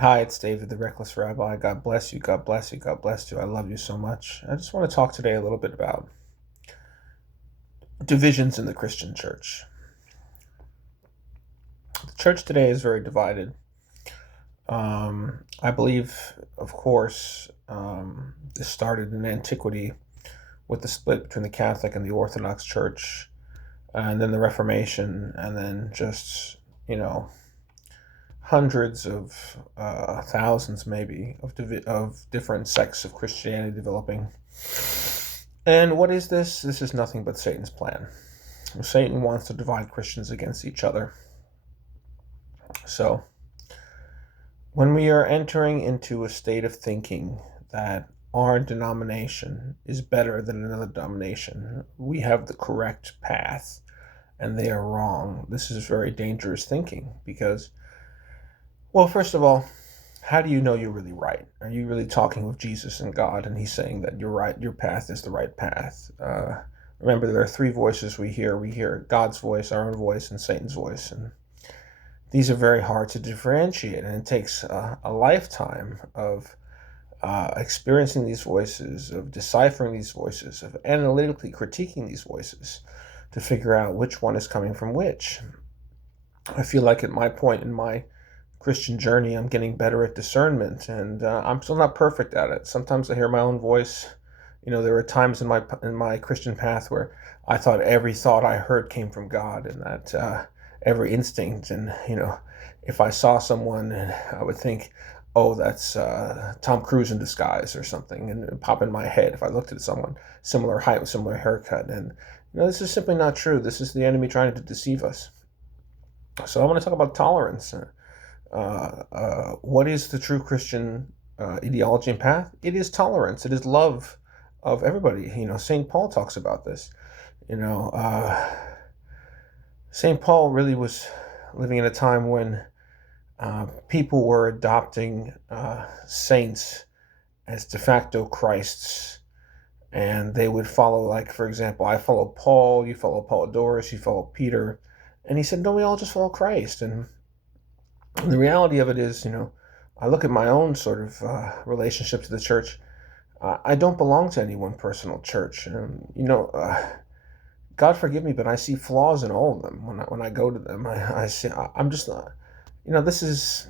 Hi, it's David, the Reckless Rabbi. God bless you. God bless you. God bless you. I love you so much. I just want to talk today a little bit about divisions in the Christian church. The church today is very divided. I believe, of course, this started in antiquity with the split between the Catholic and the Orthodox Church, and then the Reformation, and then just, you know, hundreds of thousands, maybe, of different sects of Christianity developing. And what is this? This is nothing but Satan's plan. Satan wants to divide Christians against each other. So, when we are entering into a state of thinking that our denomination is better than another denomination, we have the correct path and they are wrong, this is very dangerous thinking because, well, first of all, how do you know you're really right? Are you really talking with Jesus and God and he's saying that you're right, your path is the right path? Remember, there are three voices we hear. We hear God's voice, our own voice, and Satan's voice. And these are very hard to differentiate, and it takes a lifetime of experiencing these voices, of deciphering these voices, of analytically critiquing these voices to figure out which one is coming from which. I feel like at my point in my Christian journey, I'm getting better at discernment, and I'm still not perfect at it. Sometimes I hear my own voice. You know, there were times in my Christian path where I thought every thought I heard came from God, and that every instinct, and if I saw someone, I would think, "Oh, that's Tom Cruise in disguise" or something, and it would pop in my head if I looked at someone similar height with similar haircut, and this is simply not true. This is the enemy trying to deceive us. So I want to talk about tolerance. What is the true Christian ideology and path? It is tolerance. It is love of everybody. St. Paul talks about this. You know, uh, St. Paul really was living in a time when people were adopting saints as de facto Christs, and they would follow, like, for example, I follow Paul, you follow Apollodorus, you follow Peter, and he said, no, we all just follow Christ. And the reality of it is, I look at my own sort of relationship to the church. I don't belong to any one personal church. God forgive me, but I see flaws in all of them when I go to them. I see I'm just not. This is.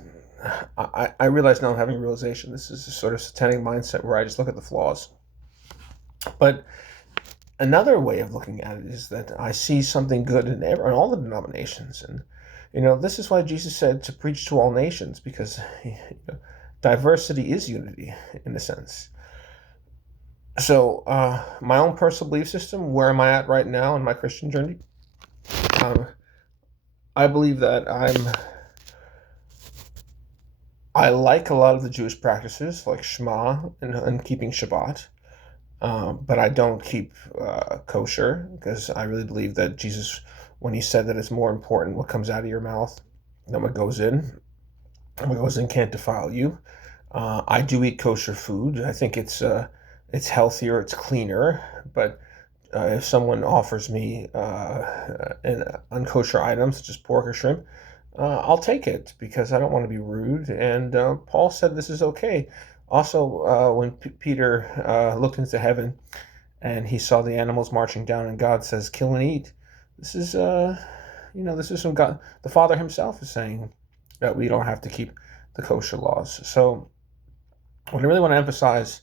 I realize now, I'm having a realization. This is a sort of satanic mindset where I just look at the flaws. But another way of looking at it is that I see something good in all the denominations, and this is why Jesus said to preach to all nations, because diversity is unity in a sense. So, my own personal belief system, where am I at right now in my Christian journey? Um, I believe that I like a lot of the Jewish practices, like Shema and keeping Shabbat, but I don't keep kosher because I really believe that Jesus, when he said that it's more important what comes out of your mouth than what goes in, and what goes in can't defile you. I do eat kosher food. I think it's healthier, it's cleaner. But if someone offers me an unkosher item such as pork or shrimp, I'll take it because I don't want to be rude. And Paul said this is okay. Also, when Peter looked into heaven and he saw the animals marching down, and God says, "Kill and eat." This is, this is from God. The Father Himself is saying that we don't have to keep the kosher laws. So, what I really want to emphasize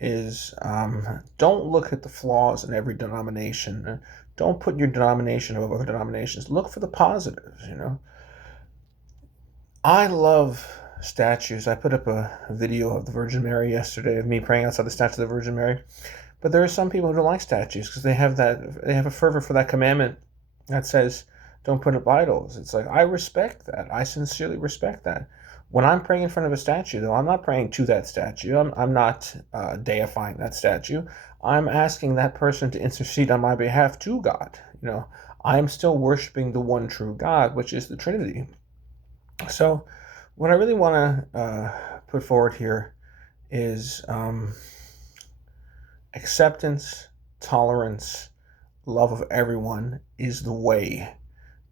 is don't look at the flaws in every denomination. Don't put your denomination above other denominations. Look for the positives. I love statues. I put up a video of the Virgin Mary yesterday of me praying outside the statue of the Virgin Mary. But there are some people who don't like statues because they have a fervor for that commandment that says don't put up idols. It's like, I respect that. I sincerely respect that. When I'm praying in front of a statue, though, I'm not praying to that statue. I'm not deifying that statue. I'm asking that person to intercede on my behalf to God. I'm still worshiping the one true God, which is the Trinity. So, what I really want to put forward here is acceptance, tolerance, love of everyone is the way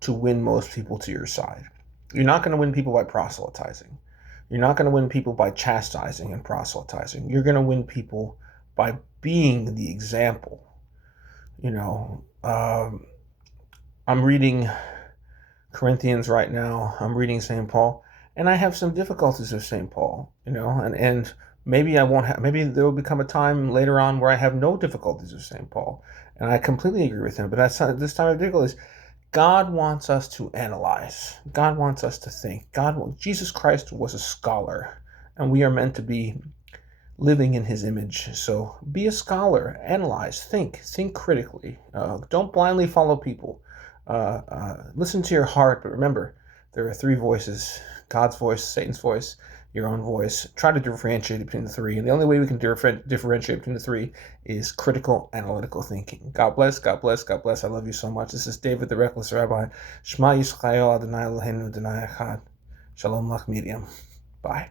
to win most people to your side. You're not going to win people by proselytizing. You're not going to win people by chastising and proselytizing. You're going to win people by being the example. I'm reading Corinthians right now. I'm reading St. Paul, and I have some difficulties with St. Paul, and maybe I won't have, maybe there will become a time later on where I have no difficulties with St. Paul, and I completely agree with him. But that's not, this time of difficulties. God wants us to analyze. God wants us to think. Jesus Christ was a scholar, and we are meant to be living in his image. So be a scholar, analyze, think critically. Don't blindly follow people. Listen to your heart, but remember, there are three voices: God's voice, Satan's voice, your own voice. Try to differentiate between the three, and the only way we can differentiate between the three is critical, analytical thinking. God bless, God bless, God bless. I love you so much. This is David, the Reckless Rabbi. Shema Yisrael Adonai Eloheinu Adonai Echad. Shalom Lach Miriam. Bye.